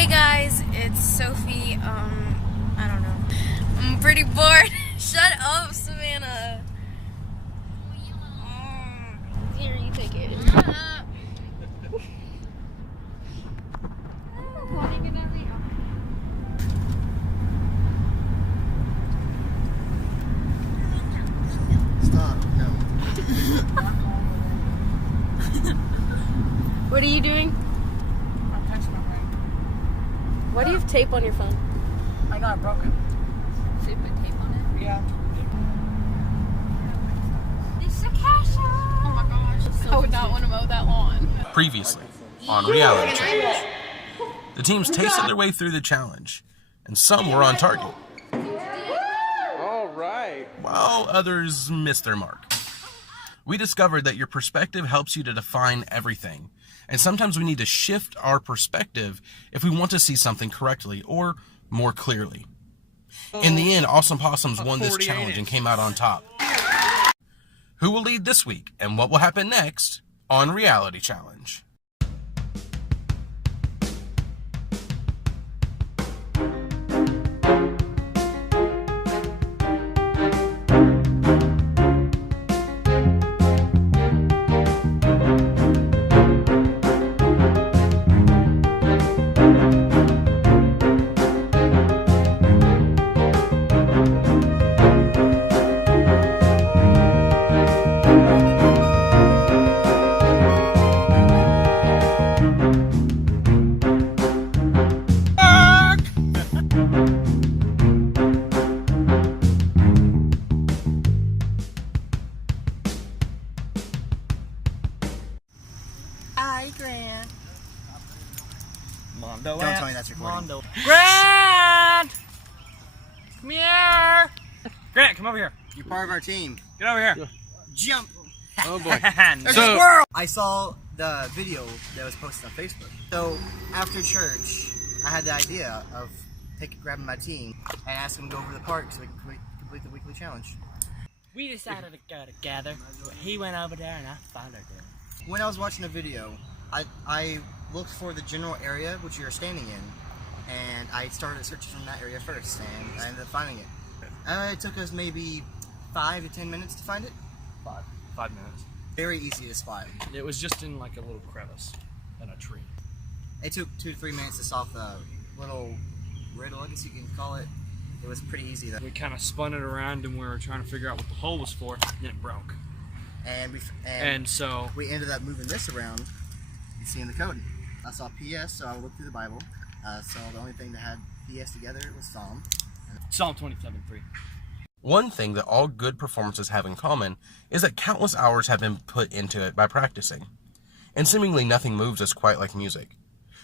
Hey guys, it's Sophie. I don't know. I'm pretty bored. Shut up, Savannah. Here, you take it. Stop. No. What are you doing? I'm texting my friend. Why do you have tape on your phone? I got it broken. So you put tape on it? Yeah. It's a cash. Oh my gosh. I would not want to mow that lawn. Previously on Reality Challenge, the teams tasted their way through the challenge, and some were on target, All right. while others missed their mark. We discovered that your perspective helps you to define everything, and sometimes we need to shift our perspective if we want to see something correctly or more clearly. In the end, Awesome Possums won this challenge and came out on top. Who will lead this week, and what will happen next on Reality Challenge? Hi, Grant. Mondo. Don't tell me that's recording. Mondo. Grant! Come here! Grant, come over here. You're part of our team. Get over here. Jump. Oh boy. There's a squirrel. I saw the video that was posted on Facebook. So after church, I had the idea of grabbing my team and asking them to go over to the park so we can complete the weekly challenge. We decided to go together. He went over there and I followed him. When I was watching the video, I looked for the general area which you are standing in, and I started searching from that area first, and I ended up finding it. It took us maybe 5 to 10 minutes to find it. 5 minutes. Very easy to spot. It was just in like a little crevice in a tree. It took 2 to 3 minutes to solve the little riddle, I guess you can call it. It was pretty easy though. We kind of spun it around and we were trying to figure out what the hole was for, and then it broke. And so we ended up moving this around and seeing the code. I saw PS, so I looked through the Bible. So the only thing that had PS together was Psalm. Psalm 27:3. One thing that all good performances have in common is that countless hours have been put into it by practicing. And seemingly nothing moves us quite like music.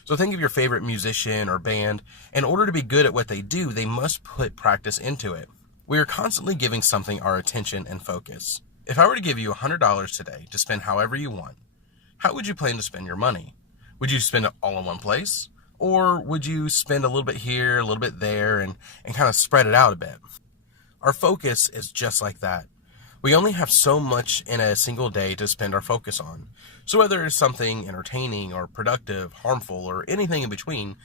So think of your favorite musician or band. In order to be good at what they do, they must put practice into it. We are constantly giving something our attention and focus. If I were to give you $100 today to spend however you want, how would you plan to spend your money? Would you spend it all in one place? Or would you spend a little bit here, a little bit there, and kind of spread it out a bit? Our focus is just like that. We only have so much in a single day to spend our focus on. So whether it's something entertaining or productive, harmful, or anything in between,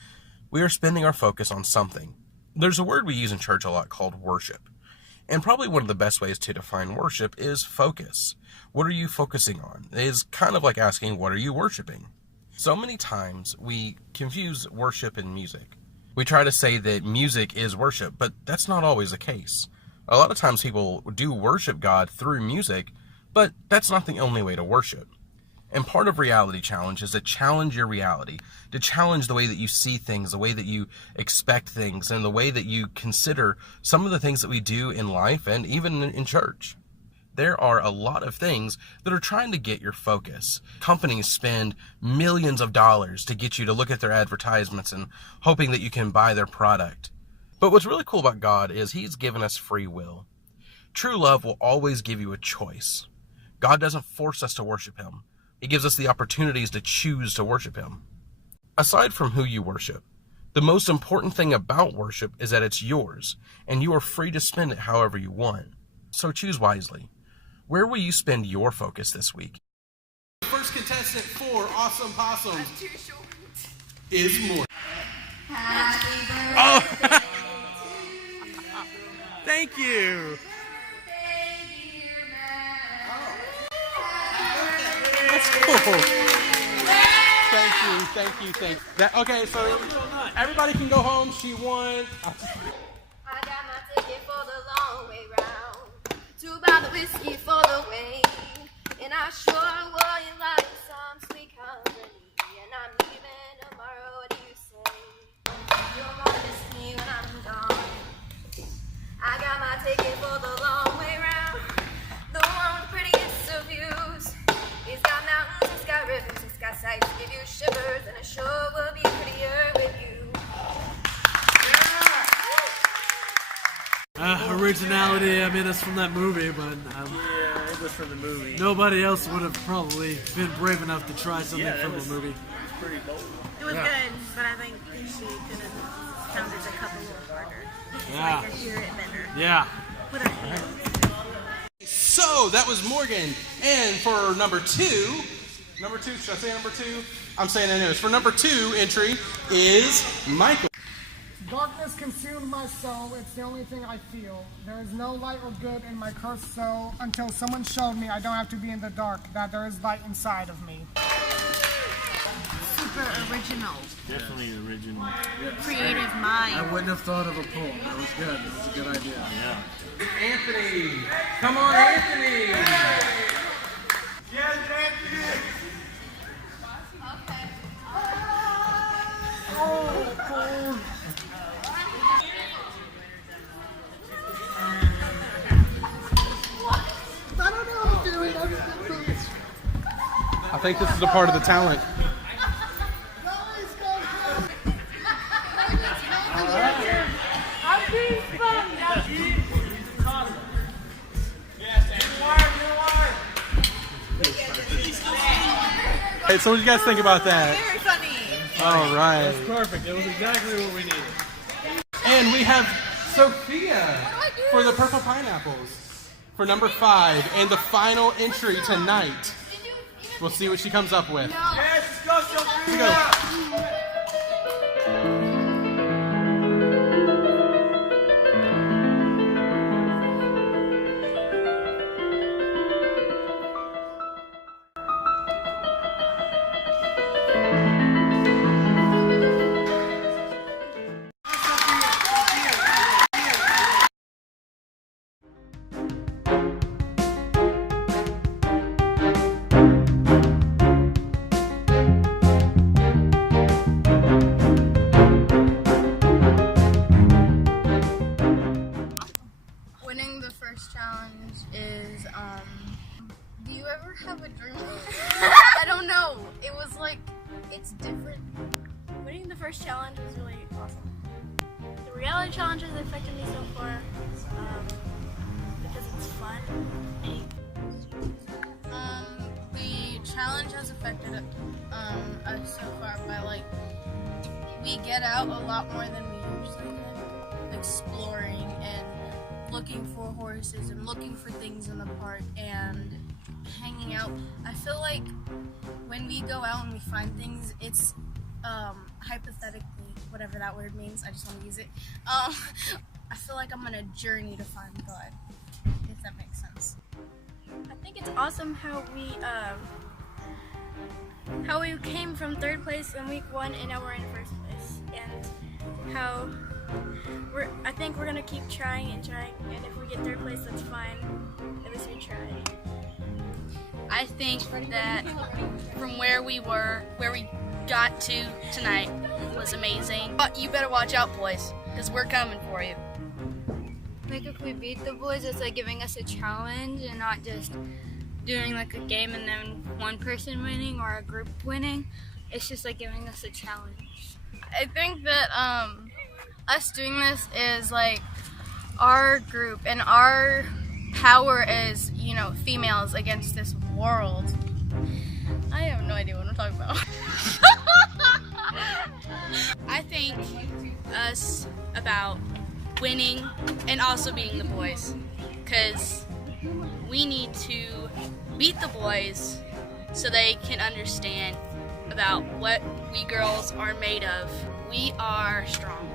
we are spending our focus on something. There's a word we use in church a lot called worship. And probably one of the best ways to define worship is focus. What are you focusing on? It is kind of like asking, what are you worshiping? So many times we confuse worship and music. We try to say that music is worship, but that's not always the case. A lot of times people do worship God through music, but that's not the only way to worship. And part of Reality Challenge is to challenge your reality, to challenge the way that you see things, the way that you expect things, and the way that you consider some of the things that we do in life and even in church. There are a lot of things that are trying to get your focus. Companies spend millions of dollars to get you to look at their advertisements and hoping that you can buy their product. But what's really cool about God is He's given us free will. True love will always give you a choice. God doesn't force us to worship Him. He gives us the opportunities to choose to worship Him. Aside from who you worship, the most important thing about worship is that it's yours, and you are free to spend it however you want. So choose wisely. Where will you spend your focus this week? First contestant for Awesome Possums is Morgan. Thank you. That's cool. Thank you. Okay, so everybody can go home. She won. I got my ticket for the long way round. 2 bottles of whiskey for the way. And I sure would like some sweet company. And I'm leaving tomorrow, what do you say? You're gonna miss me when I'm gone. I got my ticket for the long way round. The one with the prettiest of views. It's got mountains, it's got rivers, it's got sights to give you shivers. And it sure will be prettier with you. Originality, I mean, that's from that movie, but Yeah, it was from the movie. nobody else would have probably been brave enough to try something from a movie. Pretty bold. It was good, but I think she could have sounded a couple more harder. Yeah. I could hear it better. Yeah. With her hands. So that was Morgan. And for number two, should I say number 2? I'm saying it anyways. For number 2 entry is Michael. Darkness consumed my soul. It's the only thing I feel. There is no light or good in my cursed soul until someone showed me I don't have to be in the dark, that there is light inside of me. Super original. Definitely original. Creative mind. I wouldn't have thought of a poem. That was good. That was a good idea. Yeah. Anthony. Come on, Anthony. I think this is a part of the talent. Hey, so what do you guys think about that? Very funny. All right. Perfect. It was exactly what we needed. And we have Sophia for the Purple Pineapples for number 5 and the final entry tonight. We'll see what she comes up with. Yes, let's go, Sophia! Winning the first challenge is, do you ever have a dream? I don't know. It was like, it's different. Winning the first challenge was really awesome. The reality challenges affected me so far because it's fun. The challenge has affected us so far by like, we get out a lot more than we usually do, exploring and looking for horses and looking for things in the park and hanging out. I feel like when we go out and we find things, it's hypothetically, whatever that word means, I just want to use it. I feel like I'm on a journey to find God, if that makes sense. I think it's awesome how we came from 3rd place in week 1 and now we're in 1st place, and how I think we're gonna keep trying, and if we get 3rd place, that's fine. At least we tried. I think that from where we got to tonight was amazing. But you better watch out, boys, because we're coming for you. Like if we beat the boys, it's like giving us a challenge and not just doing like a game and then one person winning or a group winning. It's just like giving us a challenge. I think that us doing this is like our group and our power as, you know, females against this world. I have no idea what I'm talking about. I think us about winning and also beating the boys, because we need to beat the boys so they can understand about what we girls are made of. We are strong.